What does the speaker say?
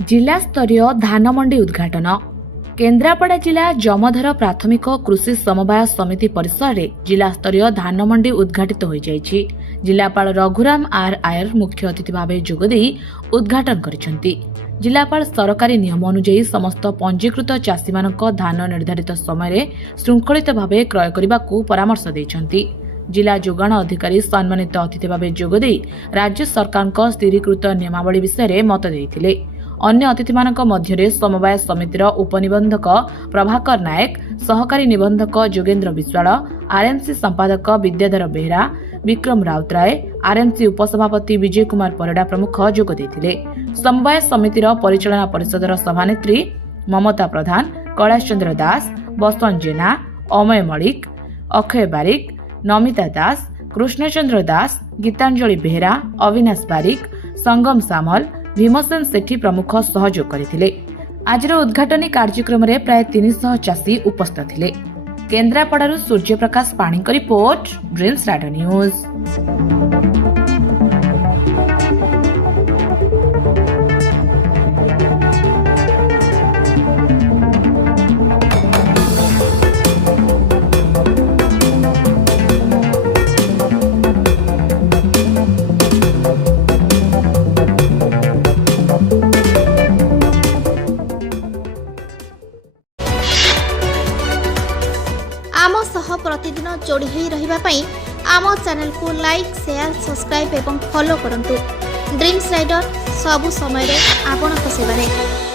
जिला स्तरीय धान मंडी उद्घाटन केन्द्रापड़ा जिला जमधर प्राथमिक कृषि समवाय समिति परिसर में जिला स्तरीय धान मंडी उद्घाटित हो जाइछि। जिलापाल रघुराम आर आयर मुख्य अतिथि भाव जोगदे उद्घाटन करिसेंति। जिलापाल सरकारी नियम अनुଯାयी समस्त पंजीकृत चाषी मानक धान निर्धारित समय श्रृंखलित भाव क्रय करने को परामर्श देइछंति। जिला जोगाण अधिकारी सम्मानित अतिथि भाव जोगदे राज्य सरकार स्थिरीकृत नियमावली विषय मत देइथिले। अन्य अतिथि मानक मध्यरे समवाय समितिर उपनिबंधक प्रभाकर नायक, सहकारी निबंधक जोगेन्द्र विश्वाल, आरएमसी संपादक विद्याधर बेहरा, विक्रम राउतराय, आरएमसी उपसभापति विजय कुमार परिडा प्रमुख जोग देइथिले। समवाय समितिर परिचालना परिषदर सभानेत्री ममता प्रधान, कैलाश चंद्र दास, बसंत जेना, अमय मलिक, अक्षय बारिक, नमिता दास, कृष्णचंद्र दास, गीतांजलि बेहरा, अविनाश बारिक, संगम सामल, भीमसेन सेठी प्रमुख सहयोग करथिले। आजर उद्घाटनी कार्यक्रम में प्राय 300 चाषी उपस्थित थिले। केन्द्रापड़ारू सूर्यप्रकाश पाणी रिपोर्ट, ड्रीम्स राडो न्यूज। आम सह प्रतिदिन जोड़ी होई रहिबा पई आम चैनल को लाइक, शेयर, सब्सक्राइब एवं फॉलो करंतु। ड्रीम्स राइडर सबु समय रे आपन को सेवा रे।